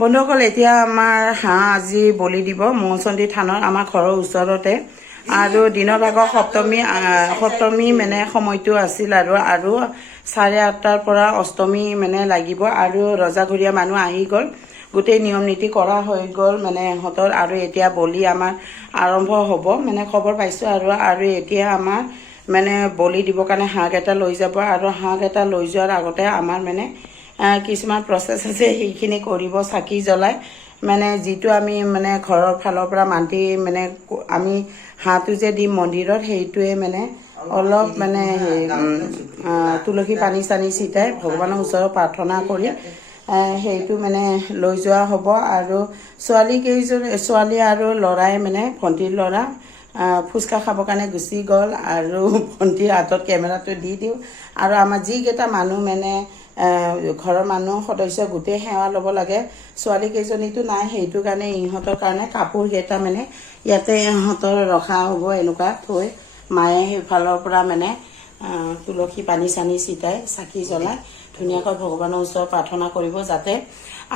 বন্ধুসকল এতিয়া আমাৰ হাঁহ আজি বলি দিব মৌচন্দী থানত আমাৰ ঘৰৰ ওচৰতে আৰু দিনৰ ভাগৰ সপ্তমী মানে সময়টো আছিল আৰু 8:30 পৰা অষ্টমী মানে লাগিব আৰু ৰজাঘৰীয়া মানুহ আহি গ'ল গোটেই নিয়ম নীতি কৰা হৈ গ'ল মানে ইহঁতৰ আৰু এতিয়া বলি আমাৰ আৰম্ভ হ'ব মানে খবৰ পাইছোঁ আৰু এতিয়া আমাৰ মানে বলি দিবৰ কাৰণে হাঁহকেইটা লৈ যাব আৰু হাঁহকেইটা লৈ যোৱাৰ আগতে আমাৰ মানে কিছুমান প্ৰচেছ আছে সেইখিনি কৰিব চাকি জ্বলাই মানে যিটো আমি মানে ঘৰৰ ফালৰ পৰা মান্তি মানে আমি হাঁহটো যে দিম মন্দিৰত সেইটোৱে মানে অলপ মানে তুলসী পানী চানি ছিটাই ভগৱানৰ ওচৰত প্ৰাৰ্থনা কৰি সেইটো মানে লৈ যোৱা হ'ব আৰু ছোৱালী আৰু ল'ৰাই মানে ভণ্টিৰ ল'ৰা ফুচকা খাবৰ কাৰণে গুচি গ'ল আৰু ভণ্টিৰ হাতত কেমেৰাটো দি দিওঁ আৰু আমাৰ যিকেইটা মানুহ মানে ঘৰৰ মানুহ সদস্য গোটেই সেৱা ল'ব লাগে ছোৱালী কেইজনীতো নাই সেইটো কাৰণে ইহঁতৰ কাৰণে কাপোৰকেইটা মানে ইয়াতে ইহঁতৰ ৰখা হ'ব এনেকুৱা থৈ মায়ে সেইফালৰ পৰা মানে তুলসী পানী চানি ছিটাই চাকি জ্বলাই ধুনীয়াকৈ ভগৱানৰ ওচৰত প্ৰাৰ্থনা কৰিব যাতে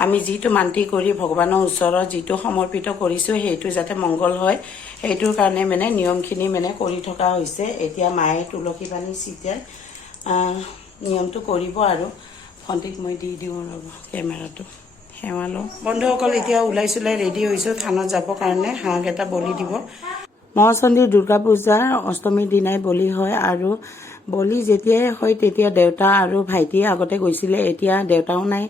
আমি যিটো মান্তি কৰি ভগৱানৰ ওচৰত যিটো সমৰ্পিত কৰিছোঁ সেইটো যাতে মংগল হয় সেইটোৰ কাৰণে মানে নিয়মখিনি মানে কৰি থকা হৈছে এতিয়া মায়ে তুলসী পানী ছিটাই নিয়মটো কৰিব আৰু ভণ্টিক মই দি দিওঁ ৰ'ব কেমেৰাটো সেৱা লওঁ বন্ধুসকল এতিয়া ওলাই ৰেডি হৈছোঁ থানত যাবৰ কাৰণে হাঁহকেইটা বলি দিব মহাচন্দী দুৰ্গা পূজাৰ অষ্টমীৰ দিনাই বলি হয় আৰু বলি যেতিয়াই হয় তেতিয়া দেউতা আৰু ভাইটিয়ে আগতে গৈছিলে এতিয়া দেউতাও নাই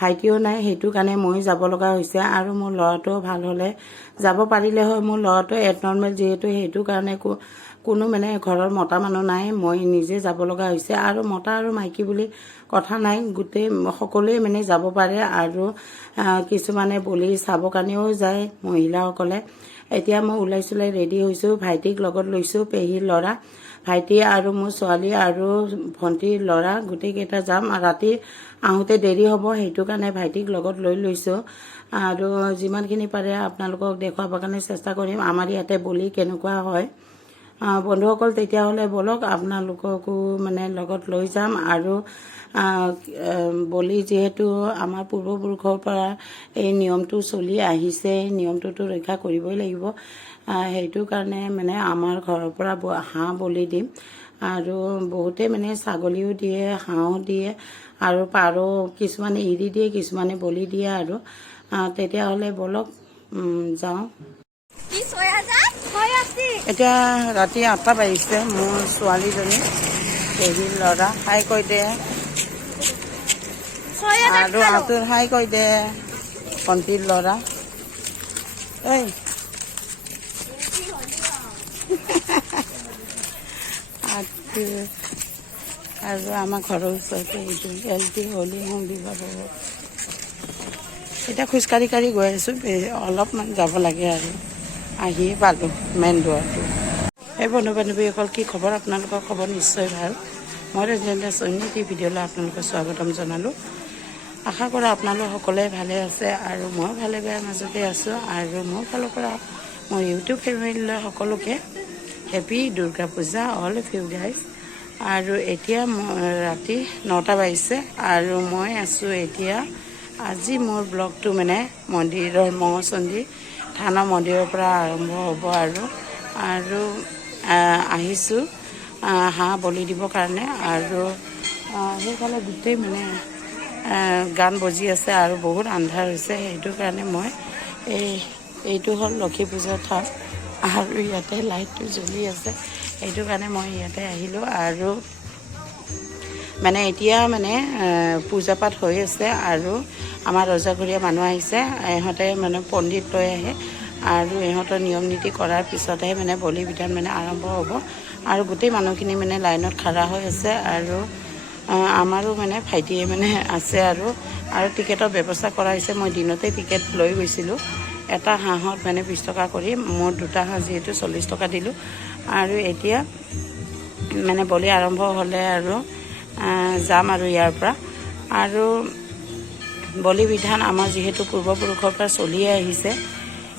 ভাইটিও নাই সেইটো কাৰণে মই যাব লগা হৈছে আৰু মোৰ ল'ৰাটো ভাল হ'লে যাব পাৰিলে হয় মোৰ ল'ৰাটো এবনৰ্মেল যিহেতু সেইটো কাৰণে কোনো মানে ঘৰৰ মতা মানুহ নাই মই নিজে যাব লগা হৈছে আৰু মতা আৰু মাইকী বুলি কথা নাই গোটেই সকলোৱে মানে যাব পাৰে আৰু কিছুমানে বলি চাবৰ কাৰণেও যায় মহিলাসকলে এতিয়া মই ওলাই ৰেডি হৈছোঁ ভাইটিক লগত লৈছোঁ পেহীৰ ল'ৰা ভাইটি আৰু মোৰ ছোৱালী আৰু ভণ্টিৰ ল'ৰা গোটেইকেইটা যাম ৰাতি আহোঁতে দেৰি হ'ব সেইটো কাৰণে ভাইটিক লগত লৈছোঁ আৰু যিমানখিনি পাৰে আপোনালোকক দেখুৱাবৰ কাৰণে চেষ্টা কৰিম আমাৰ ইয়াতে বলি কেনেকুৱা হয় বন্ধুসকল তেতিয়াহ'লে বলক আপোনালোককো মানে লগত লৈ যাম আৰু বলি যিহেতু আমাৰ পূৰ্বপুৰুষৰ পৰা এই নিয়মটো চলি আহিছে নিয়মটোতো ৰক্ষা কৰিবই লাগিব সেইটো কাৰণে মানে আমাৰ ঘৰৰ পৰা হাঁহ বলি দিম আৰু বহুতে মানে ছাগলীও দিয়ে হাঁহো দিয়ে আৰু পাৰ কিছুমানে এৰি দিয়ে কিছুমানে বলি দিয়ে আৰু তেতিয়াহ'লে বলক যাওঁ এতিয়া ৰাতি 8টা বাজিছে মোৰ ছোৱালীজনী পেহীৰ ল'ৰা হাই কৈ দে আৰু আঁতৰ হাই কৈ দে ভণ্টিৰ ল'ৰা ঐ আৰু আমাৰ ঘৰৰ ওচৰতে এইটো LT হলি হোম বিবাহ এতিয়া খোজকাঢ়ি গৈ আছোঁ অলপমান যাব লাগে আৰু আহি পালোঁ মেইন দুৱাৰটো সেই বন্ধু বান্ধৱীসকল কি খবৰ আপোনালোকৰ খবৰ নিশ্চয় ভাল মই ৰঞ্জনা চৈনী ভিডিঅ'লৈ আপোনালোকক স্বাগতম জনালোঁ আশা কৰোঁ আপোনালোক সকলোৱে ভালে আছে আৰু মই ভালে বেয়াৰ মাজতে আছোঁ আৰু মোৰ ফালৰ পৰা মোৰ ইউটিউব ফেমিলিলৈ সকলোকে happy Durga Puja all of U guys আৰু এতিয়া ৰাতি 9টা বাজিছে আৰু মই আছোঁ এতিয়া আজি মোৰ ব্লগটো মানে মন্দিৰৰ মহাচন্দী থানৰ মন্দিৰৰ পৰা আৰম্ভ হ'ব আৰু আহিছোঁ হাঁহ বলি দিবৰ কাৰণে আৰু সেইফালে গোটেই মানে গান বজি আছে আৰু বহুত আন্ধাৰ হৈছে সেইটো কাৰণে মই এইটো হ'ল লক্ষী পূজাৰ থান আৰু ইয়াতে লাইটটো জ্বলি আছে সেইটো কাৰণে মই ইয়াতে আহিলোঁ আৰু মানে এতিয়া মানে পূজা পাঠ হৈ আছে আৰু আমাৰ ৰজাঘৰীয়া মানুহ আহিছে ইহঁতে মানে পণ্ডিত লৈ আহে আৰু ইহঁতৰ নিয়ম নীতি কৰাৰ পিছতহে মানে বলি বিধান মানে আৰম্ভ হ'ব আৰু গোটেই মানুহখিনি মানে লাইনত খাৰা হৈ আছে আৰু আমাৰো মানে ভাইটিয়ে মানে আছে আৰু টিকেটৰ ব্যৱস্থা কৰা হৈছে মই দিনতে টিকেট লৈ গৈছিলোঁ এটা হাঁহত মানে 20 টকা কৰি মোৰ দুটা হাঁহ যিহেতু 40 টকা দিলোঁ আৰু এতিয়া মানে বলি আৰম্ভ হ'লে আৰু যাম আৰু ইয়াৰ পৰা আৰু বলি বিধান আমাৰ যিহেতু পূৰ্বপুৰুষৰ পৰা চলিয়ে আহিছে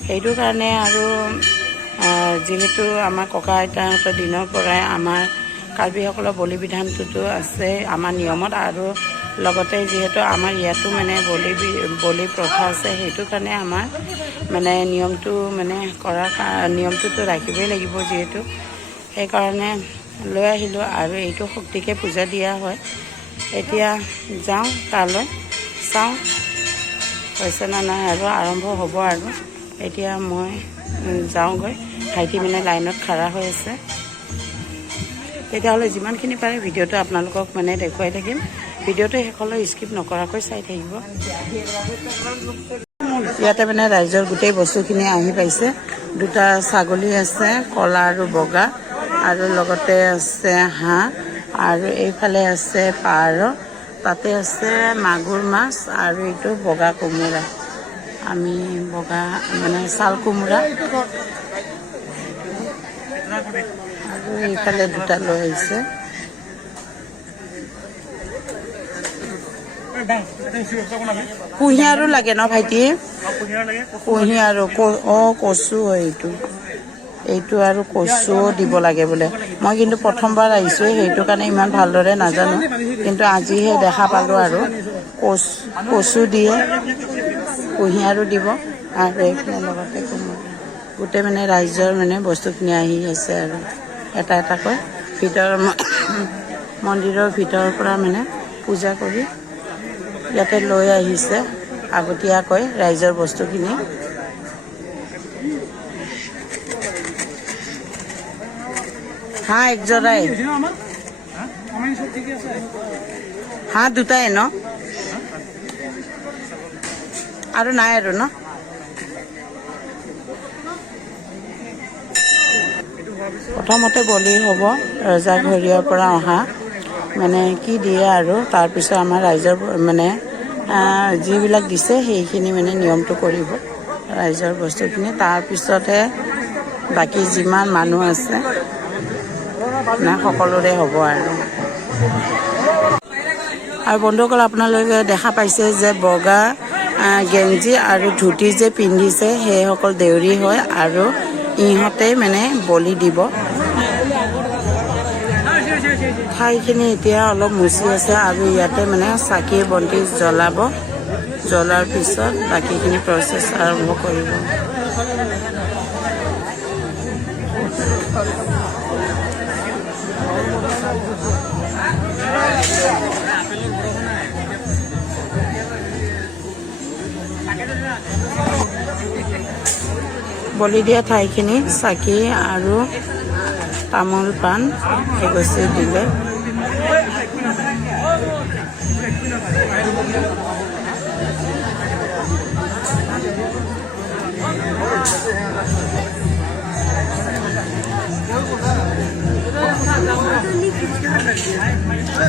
সেইটো কাৰণে আৰু যিহেতু আমাৰ ককা আইতাহঁতৰ দিনৰ পৰাই আমাৰ কাৰ্বিসকলৰ বলি বিধানটোতো আছে আমাৰ নিয়মত আৰু লগতে যিহেতু আমাৰ ইয়াতো মানে বলি প্ৰথা আছে, সেইটো কাৰণে আমাৰ মানে নিয়মটোতো ৰাখিবই লাগিব, যিহেতু সেইকাৰণে লৈ আহিলোঁ। আৰু এইটো শক্তিকে পূজা দিয়া হয়। এতিয়া যাওঁ তালৈ, চাওঁ হৈছে না নাই, আৰু আৰম্ভ হ'ব। আৰু এতিয়া মই যাওঁগৈ, ভাইটি মানে লাইনত খাৰা হৈ আছে। তেতিয়াহ'লে যিমানখিনি পাৰে ভিডিঅ'টো আপোনালোকক মানে দেখুৱাই থাকিম। ভিডিঅ'টো শেষলৈ স্কিপ নকৰাকৈ চাই থাকিব। ইয়াতে মানে ৰাইজৰ গোটেই বস্তুখিনি আহি পাইছে। 2টা ছাগলী আছে, ক'লা আৰু বগা, আৰু লগতে আছে হাঁহ, আৰু এইফালে আছে পাৰ, তাতে আছে মাগুৰ মাছ, আৰু এইটো বগা কোমোৰা, আমি বগা মানে ছাল কোমোৰা, আৰু এইফালে 2টা লৈ আহিছে। কুঁহিয়াৰো লাগে ন ভাইটি? কুঁহিয়াৰ, কচু হয় এইটো আৰু কচুও দিব লাগে বোলে। মই কিন্তু প্ৰথমবাৰ আহিছোঁ, সেইটো কাৰণে ইমান ভালদৰে নাজানো, কিন্তু আজিহে দেখা পালোঁ। আৰু কচু দিয়ে, কুঁহিয়াৰো দিব, আৰু এইফালে লগতে কোমোৰা। গোটেই মানে ৰাইজৰ মানে বস্তুখিনি আহি আছে, আৰু এটা এটাকৈ মন্দিৰৰ ভিতৰৰ পৰা মানে পূজা কৰি ইয়াতে লৈ আহিছে আগতীয়াকৈ ৰাইজৰ বস্তুখিনি। হাঁহ একযোৰাই, হাঁহ 2টাই ন, আৰু নাই আৰু ন? প্ৰথমতে বলি হ'ব ৰজাঘৰীয়াৰ পৰা অহা, মানে কি দিয়ে, আৰু তাৰপিছত আমাৰ ৰাইজৰ মানে যিবিলাক দিছে সেইখিনি মানে নিয়মটো কৰিব, ৰাইজৰ বস্তুখিনি। তাৰপিছতহে বাকী যিমান মানুহ আছে সকলোৰে হ'ব। আৰু বন্ধুসকল, আপোনালোকে দেখা পাইছে যে বগা গেঞ্জি আৰু ধুতি যে পিন্ধিছে, সেইসকল দেউৰী হয়, আৰু ইহঁতে মানে বলি দিব। ঠাইখিনি এতিয়া অলপ মুচি আছে, আৰু ইয়াতে মানে চাকি বন্তি জ্বলাৰ পিছত বাকীখিনি প্ৰচেছ আৰম্ভ কৰিব। বলি দিয়া ঠাইখিনি চাকি আৰু তামোল পাণ এগছি দিলে।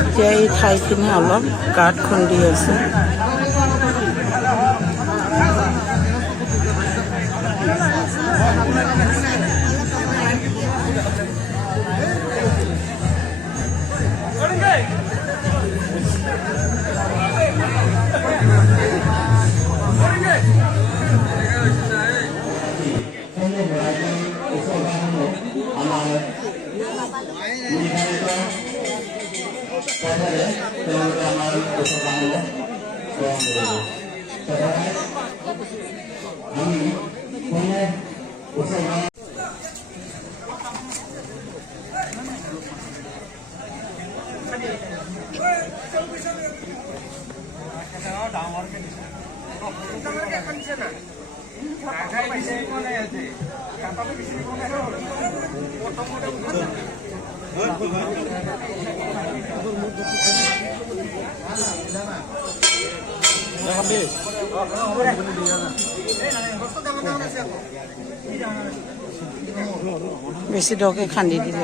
এতিয়া এই ঠাইখিনি অলপ গাঁত খুন্দি আছে। বেছি দকে খান্দি দিলে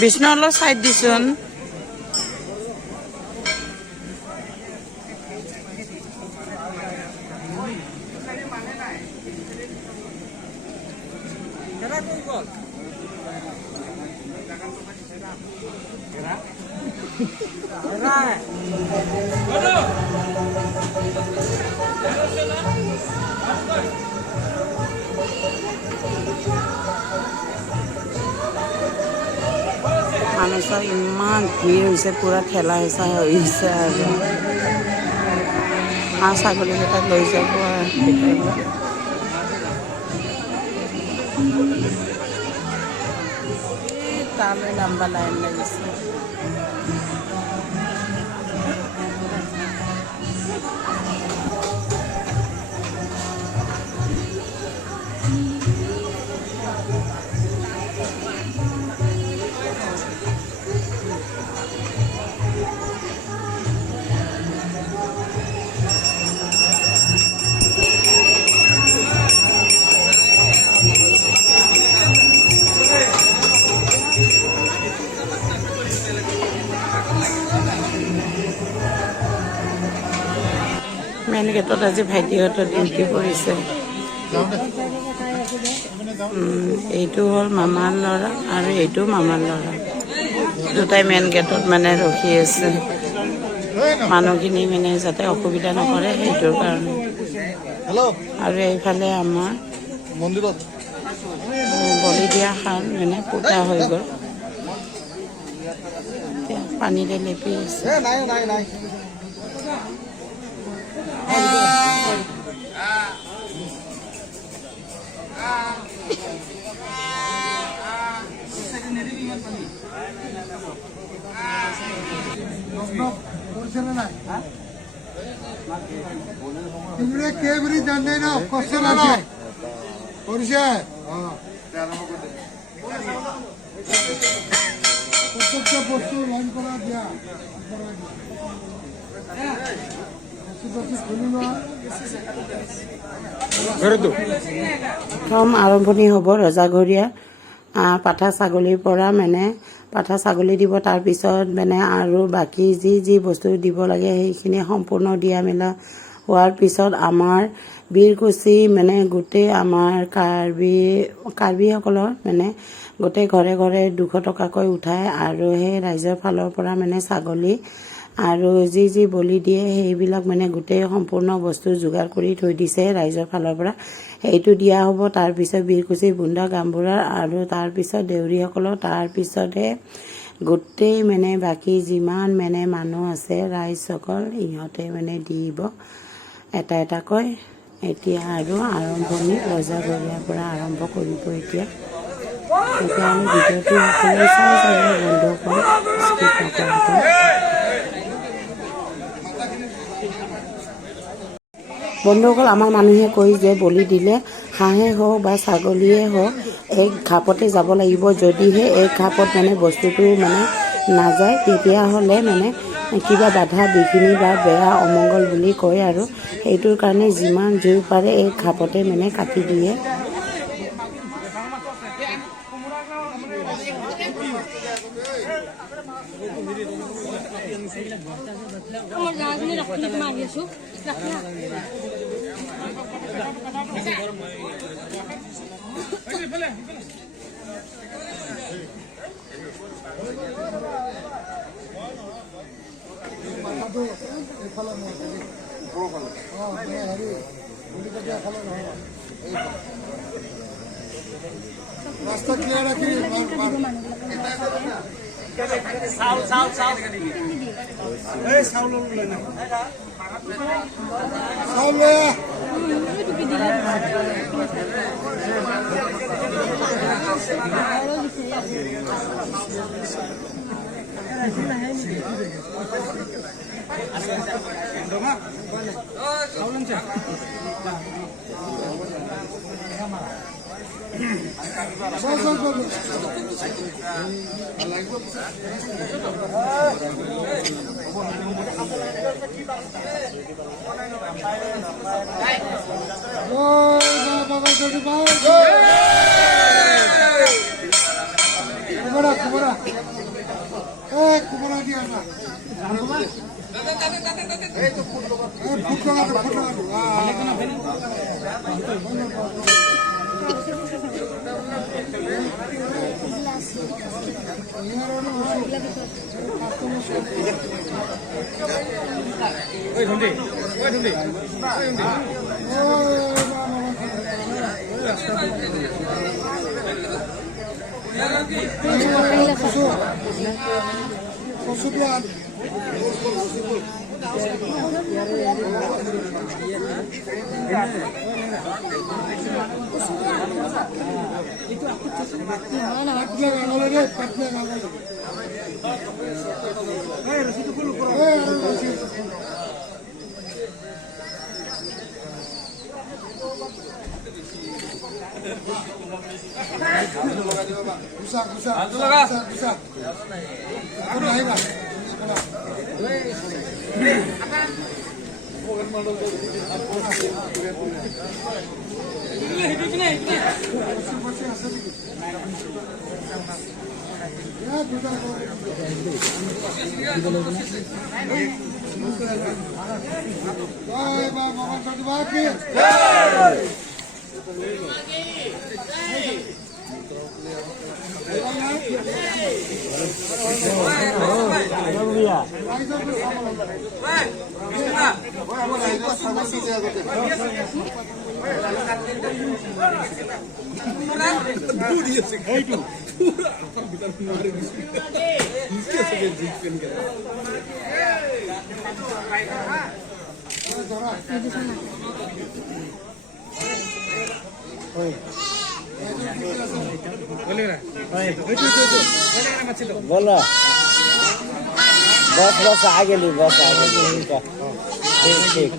বিষ্ণু অলপ চাইড দিচোন মানুষৰ ইমান ভিৰ হৈছে পুৰা ঠেলা হেঁচা হৈছে আৰু হাঁহ ছাগলীকেইটাক লৈ যাব আৰু তালৈ লম্বা লাইন লাগিছে মেইন গেটত আজি ভাইটিহঁতৰ ডিউটি পৰিছে এইটো হ'ল মামাৰ ল'ৰা আৰু এইটো মামাৰ ল'ৰা দুটাই মেইন গেটত মানে ৰখি আছে মানুহখিনি মানে যাতে অসুবিধা নকৰে সেইটোৰ কাৰণে আৰু এইফালে আমাৰ মন্দিৰত বলি দিয়া খান মানে পোতা হৈ গ'ল পানীৰে লেপি আছে ইংৰে কেবৰি জানে না কষ্ট না কৰছে প্ৰত্যেকটা বস্তু লাইন কৰা দিয়া প্ৰথম আৰম্ভণি হ'ব ৰজাঘৰীয়া পাঠা ছাগলীৰ পৰা মানে পাঠা ছাগলী দিব তাৰপিছত মানে আৰু বাকী যি বস্তু দিব লাগে সেইখিনি সম্পূৰ্ণ দিয়া মেলা হোৱাৰ পিছত আমাৰ বীৰকুচি মানে গোটেই আমাৰ কাৰ্বিসকলৰ মানে গোটেই ঘৰে ঘৰে 200 টকাকৈ উঠায় আৰু সেই ৰাইজৰ ফালৰ পৰা মানে ছাগলী আৰু যি বলি দিয়ে সেইবিলাক মানে গোটেই সম্পূৰ্ণ বস্তু যোগাৰ কৰি থৈ দিছে ৰাইজৰ ফালৰ পৰা সেইটো দিয়া হ'ব তাৰপিছত বীৰকুচি বুন্দা গাম্বুৰাৰ আৰু তাৰপিছত দেউৰীসকলৰ তাৰপিছতহে গোটেই মানে বাকী যিমান মানে মানুহ আছে ৰাইজসকল ইহঁতে মানে দিব এটা এটাকৈ এতিয়া আৰু আৰম্ভণি ৰজাঘৰীয়াৰ পৰা আৰম্ভ কৰিব এতিয়া আমি ভিডিঅ'টো সকলোৱে চাই যাব বন্ধুসকল স্কিপ নকৰাকৈ বন্ধুসকল আমাৰ মানুহে কয় যে বলি দিলে হাঁহে হওক বা ছাগলীয়ে হওক এক ঘাপতে যাব লাগিব যদিহে এক ঘাপত মানে বস্তুটো মানে নাযায় তেতিয়াহ'লে মানে কিবা বাধা বিঘিনি বা বেয়া অমংগল বুলি কয় আৰু সেইটোৰ কাৰণে যিমান জোৰ পাৰে এক ঘাপতে মানে কাটি দিয়ে রাস্তা ক্লিয়ার রাখি কুমড়া দিয়া না ফুট লাগাতো बोलो बस बस आगे ली ठीक ठीक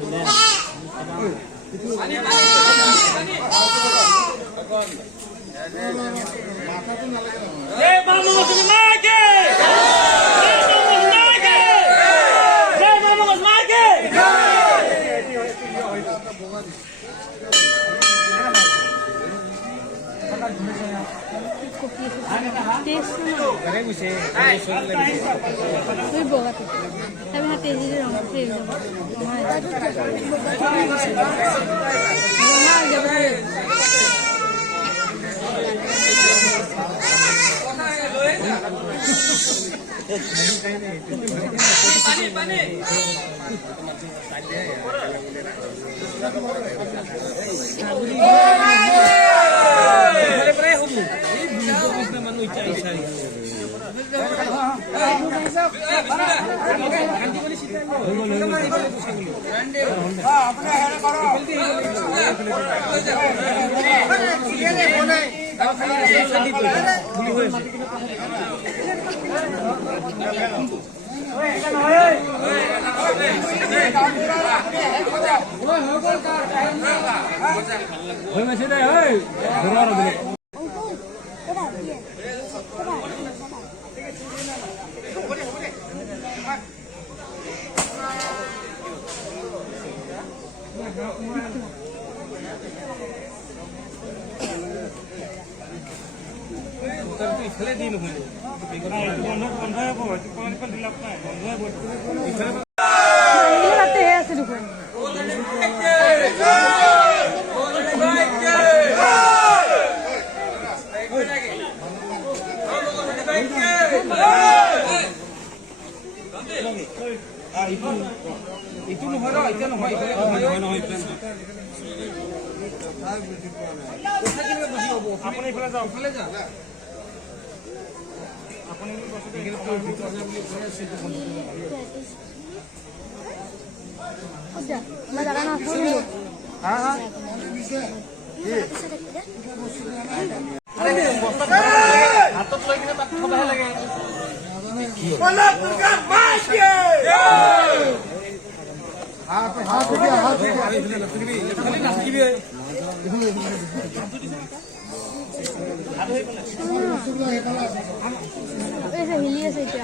বস্তুবিলাক সেইফালে আছে হিলি আছে এতিয়া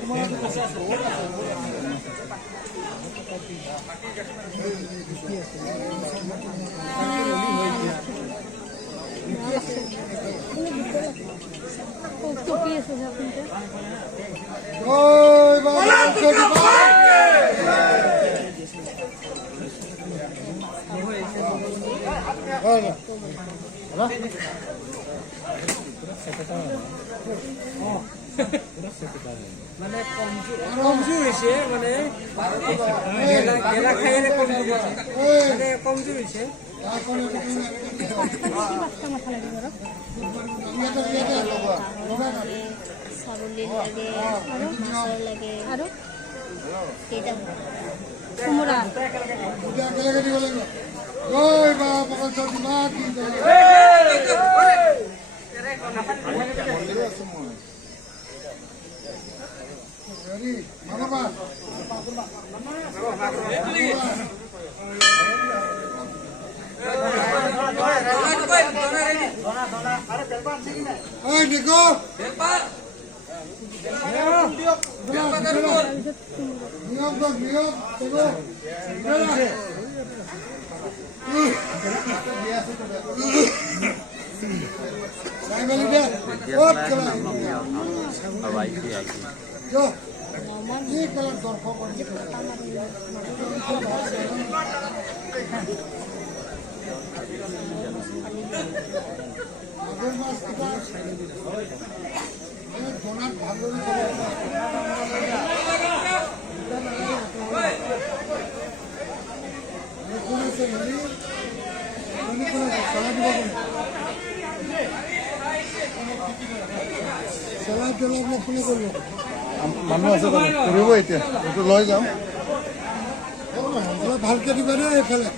কোমোৰা টপি আছে আপনাদের ওই বাবা মানে কমজোর হয়েছে মানে গেলা খাইলে কমজোর মানে কমজোর হয়েছে মাথা লাগে ধরো ছাগলী লাগে আৰু মাছৰ লাগে আৰু কেইটা কোমোৰা ওই বাবা Oi, Nico! মানুহ আছে কৰিব এতিয়া এইটো লৈ যাম অলপ ভালকে দিবা দেই এইফালে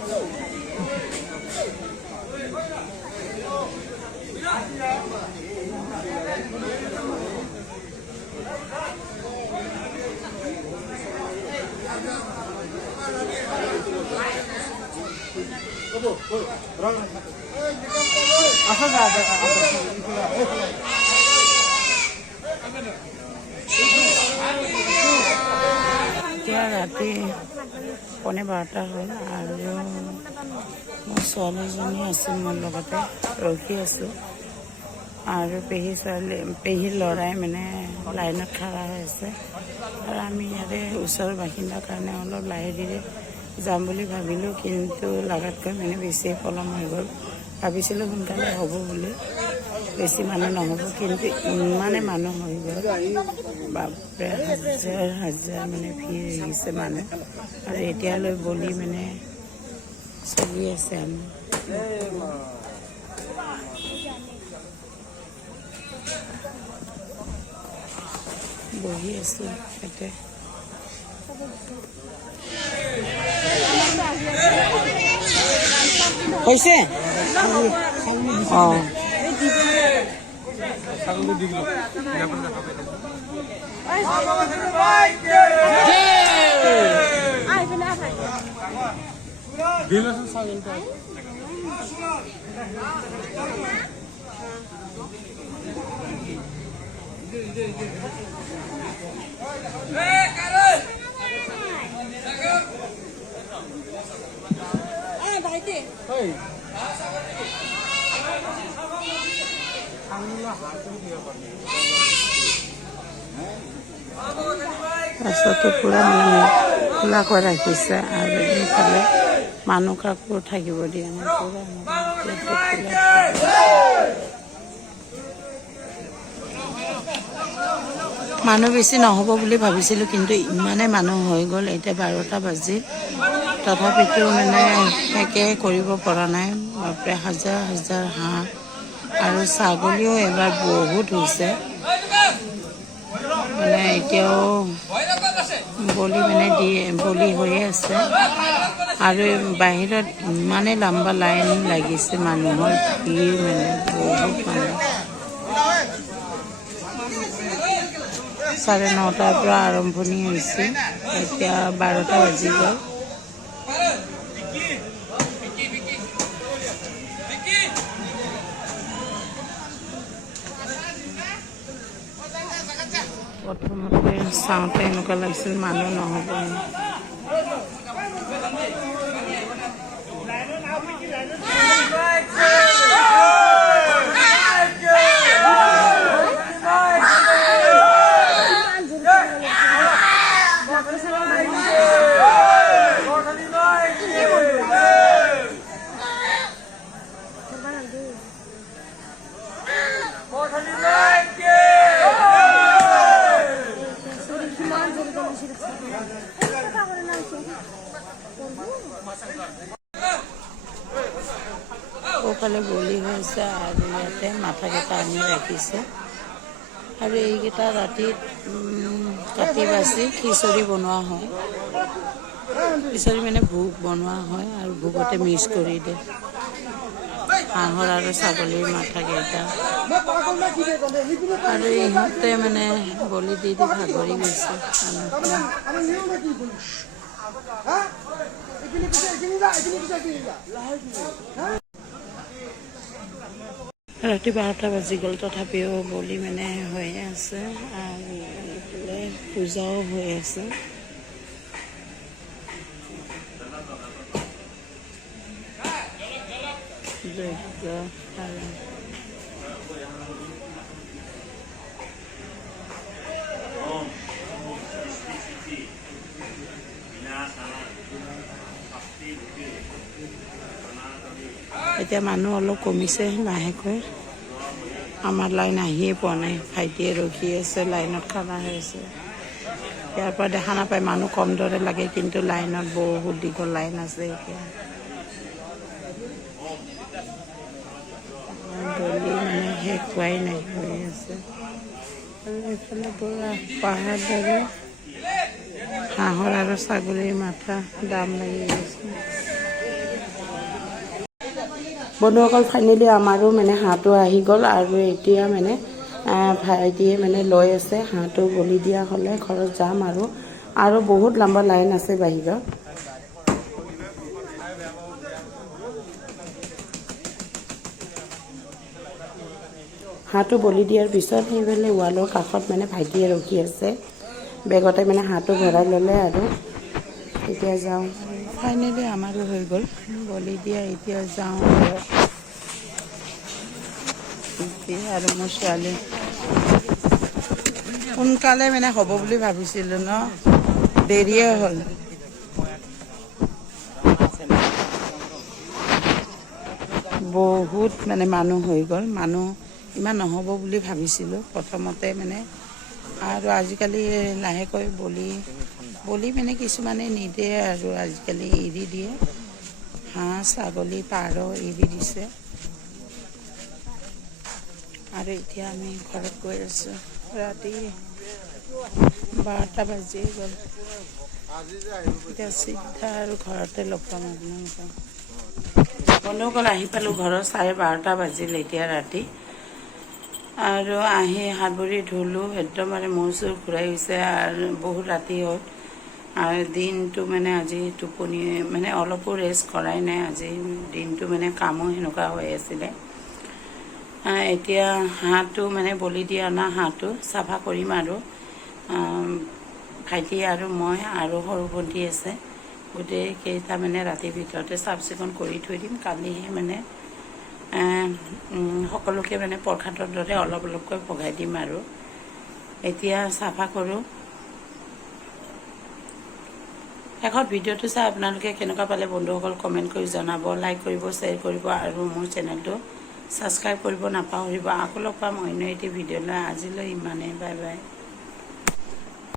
এতিয়া ৰাতি 12:15 হ'ল আৰু মোৰ ছোৱালীজনী আছিল মোৰ লগতে ৰখি আছোঁ আৰু পেহীৰ ল'ৰাই মানে লাইনত খাৰা হৈ আছে আৰু আমি ইয়াতে ওচৰৰ বাসিন্দাৰ কাৰণে অলপ লাহে ধীৰে যাম বুলি ভাবিলোঁ কিন্তু লাগাতকৈ মানে বেছি পলম হৈ গ'ল ভাবিছিলোঁ সোনকালে হ'ব বুলি বেছি মানুহ নহ'ব কিন্তু ইমানে মানুহ হৈ গ'ল বাপৰে হাজাৰ মানে ভিৰ আহিছে মানুহ আৰু এতিয়ালৈ বলি মানে চলি আছে আমি বহি আছোঁ ইয়াতে হৈছে অঁ ৰাস্তাটো পুৰা মানে খোলা কৰি ৰাখিছে আৰু এইফালে মানুহ কাকো থাকিব দিয়া নাই পুৰা মানুহ বেছি নহ'ব বুলি ভাবিছিলোঁ কিন্তু ইমানে মানুহ হৈ গ'ল এতিয়া 12টা বাজি তথাপিতো মানে একে কৰিব পৰা নাই বাপৰে হাজাৰ হাজাৰ হাঁহ আৰু ছাগলীও এবাৰ বহুত হৈছে মানে এতিয়াও বলি হৈয়ে আছে আৰু বাহিৰত ইমানে লম্বা লাইন লাগিছে মানুহৰ ভিৰ মানে বহুত মানুহ 9:30 পৰা আৰম্ভণি হৈছে এতিয়া 12টা বাজি গ'ল প্ৰথমতে চাওঁতে এনেকুৱা লাগিছিল মানুহ নহ'ব। সোঁফালে বলি হৈছে আৰু ইয়াতে মাথাকেইটা আনি ৰাখিছে আৰু এইকেইটা ৰাতিত কাটি বাছি খিচৰি বনোৱা হয়। খিচৰি মানে ভোগ বনোৱা হয় আৰু ভোগতে মিক্স কৰি দিয়ে হাঁহৰ আৰু ছাগলীৰ মাথাকেইটা। আৰু ইহঁতে মানে বলি দি দি ভাগৰি গৈছে। ৰাতি 12টা বাজি গ'ল, তথাপিও বলি মানে হৈয়ে আছে আৰু এইফালে পূজাও হৈ আছে। এতিয়া মানুহ অলপ কমিছে লাহেকৈ। আমাৰ লাইন আহিয়ে পোৱা নাই, ভাইটিয়ে ৰখি আছে, লাইনত খাৰা হৈ আছে। ইয়াৰ পৰা দেখা নাপায়, মানুহ কম দৰে লাগে, কিন্তু লাইনত বহুত দীঘল লাইন আছে। এতিয়া বলি মানে শেষ হোৱাই নাই, হৈ আছে। আৰু এইফালে পুৰা পাহাৰ দৰে হাঁহৰ আৰু ছাগলীৰ মাথা দাম লাগি গৈছে। বন্ধুসকল, ফাইনেলি আমাৰো মানে হাঁহটো আহি গ'ল আৰু এতিয়া মানে ভাইটিয়ে মানে লৈ আছে। হাঁহটো বলি দিয়া হ'লে ঘৰত যাম আৰু বহুত লম্বা লাইন আছে বাহিৰত। হাঁহটো বলি দিয়াৰ পিছত সেইফালে ৱালৰ কাষত মানে ভাইটিয়ে ৰখি আছে। বেগতে মানে হাঁহটো ভৰাই ল'লে আৰু এতিয়া যাওঁ। ফাইনেলি আমাৰো হৈ গ'ল বলি দিয়া। এতিয়া যাওঁ আৰু মোৰ ছোৱালী সোনকালে মানে হ'ব বুলি ভাবিছিলোঁ ন, দেৰিয়ে হ'ল। বহুত মানে মানুহ হৈ গ'ল। মানুহ ইমান নহ'ব বুলি ভাবিছিলোঁ প্ৰথমতে মানে, আৰু আজিকালি লাহেকৈ বলি মানে কিছুমানে নিদিয়ে আৰু আজিকালি এৰি দিয়ে। হাঁহ, ছাগলী, পাৰ এৰি দিছে। আৰু এতিয়া আমি ঘৰত গৈ আছোঁ। ৰাতি 12টা বাজিয়ে গ'ল। এতিয়া চিধা আৰু ঘৰতে লগ পাম আপোনালোকক। বন্ধুসকল, আহি পালোঁ ঘৰত। 12:30 বাজিল এতিয়া ৰাতি। আৰু আহি হাত ভৰি ধুলোঁ, একদম মানে মূৰ চুৰ ঘূৰাই গৈছে আৰু বহুত ৰাতি হ'ল। আৰু দিনটো মানে আজি টোপনি মানে অলপো ৰেষ্ট কৰাই নাই। আজি দিনটো মানে কামো সেনেকুৱা হৈ আছিলে। এতিয়া হাঁহটো মানে বলি দি অনা হাঁহটো চাফা কৰিম আৰু ভাইটি আৰু মই আৰু সৰু ভণ্টি আছে, গোটেইকেইটা মানে ৰাতিৰ ভিতৰতে চাফ চিকুণ কৰি থৈ দিম। কালিহে মানে সকলোকে মানে প্ৰসাদৰ দৰে অলপ অলপকৈ ভগাই দিম আৰু এতিয়া চাফা কৰোঁ। শেষত ভিডিঅ'টো চাই আপোনালোকে কেনেকুৱা পালে বন্ধুসকল কমেণ্ট কৰি জনাব, লাইক কৰিব, শ্বেয়াৰ কৰিব আৰু মোৰ চেনেলটো ছাবস্ক্ৰাইব কৰিব নাপাহৰিব। আকৌ লগ পাম অন্য এটি ভিডিঅ' লৈ। আজিলৈ ইমানেই, বাই বাই।